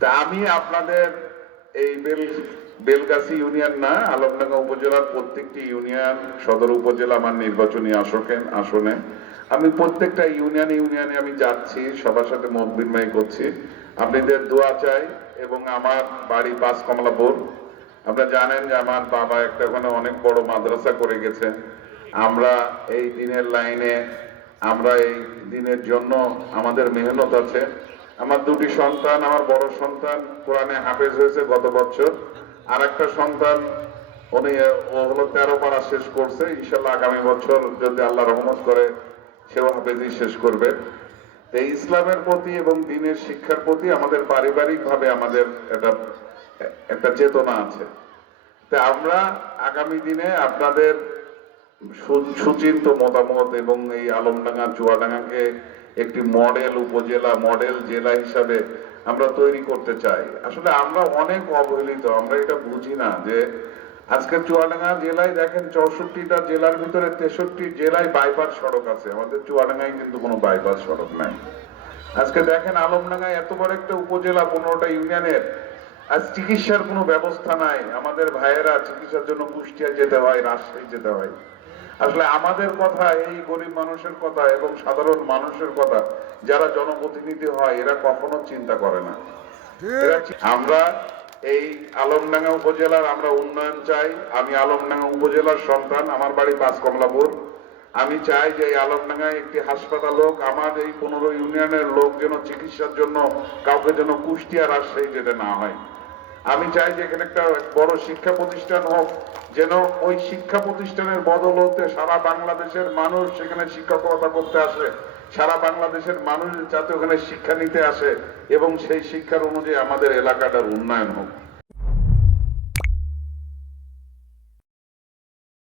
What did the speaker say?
তা আমি আপনাদের এই বেল, বেলগাছি ইউনিয়ন না, আলমডাঙ্গা উপজেলার প্রত্যেকটি ইউনিয়ন, সদর উপজেলা আমার নির্বাচনী আসকেন আসনে। আমি প্রত্যেকটা ইউনিয়ন, ইউনিয়নে আমি যাচ্ছি, সবার সাথে মত বিনিময় করছি। আপনাদের দোয়া চাই এবং আমার বাড়ি পাঁচ কমলাপুর। আপনারা জানেন যে আমার বাবা একটা ওখানে অনেক বড় মাদ্রাসা করে গেছে আমরা এই দিনের লাইনে, আমরা এই দিনের জন্য আমাদের মেহনত আছে। আমার দুটি সন্তান, আমার বড় সন্তান কোরআনে হাফেজ হয়েছে গত বছর। আর একটা সন্তান, উনি, ও হলো তেরো পাড়া শেষ করছে। ইনশাল্লাহ আগামী বছর যদি আল্লাহ রহমত করে, সেও হাফেজই শেষ করবে। এই ইসলামের প্রতি এবং দিনের শিক্ষার প্রতি আমাদের পারিবারিক ভাবে আমাদের একটা একটা চেতনা আছে। তা আমরা আগামী দিনে আপনাদের সুচিন্ত মতামত এবং এই আলমডাঙ্গা, চুয়াডাঙ্গাকে একটি মডেল উপজেলা, মডেল জেলা হিসাবে আমরা তৈরি করতে চাই। আসলে আমরা অনেক অবহেলিত, আমরা এটা বুঝি না যে আজকে চুয়াডাঙ্গা জেলায় দেখেন চৌষট্টিটা জেলার ভিতরে তেষট্টি জেলায় বাইপাস সড়ক আছে। আমাদের চুয়াডাঙ্গায় কিন্তু কোনো বাইপাস সড়ক নাই। আজকে দেখেন আলমডাঙ্গায় এত বড় একটা উপজেলা, পনেরোটা ইউনিয়নের। আজ চিকিৎসার কোনো ব্যবস্থা নাই। আমাদের ভাইয়েরা চিকিৎসার জন্য কুষ্টিয়া যেতে হয়, রাজশাহী যেতে হয়। আসলে আমাদের কথা, এই গরিব মানুষের কথা এবং সাধারণ মানুষের কথা, যারা জনপ্রতিনিধি হয়, এরা কখনো চিন্তা করে না। আমরা এই আলমডাঙ্গা উপজেলার আমরা উন্নয়ন চাই। আমি আলমডাঙ্গা উপজেলার সন্তান, আমার বাড়ি পাঁচ কমলাপুর আমি চাই যে এই আলমডাঙ্গায় একটি হাসপাতাল হোক, আমার এই পনেরো ইউনিয়নের লোক যেন চিকিৎসার জন্য কাউকে যেন কুষ্টিয়া রাজশাহী যেতে না হয়। আমি চাই যে এখানে একটা বড় শিক্ষা প্রতিষ্ঠান হোক, যেন ওই শিক্ষা প্রতিষ্ঠানের বদল হতে সারা বাংলাদেশের মানুষ সেখানে শিক্ষকতা করতে আসে, সারা বাংলাদেশের মানুষ যাতে ওখানে শিক্ষা নিতে আসে, এবং সেই শিক্ষার অনুযায়ী আমাদের এলাকাটার উন্নয়ন হোক।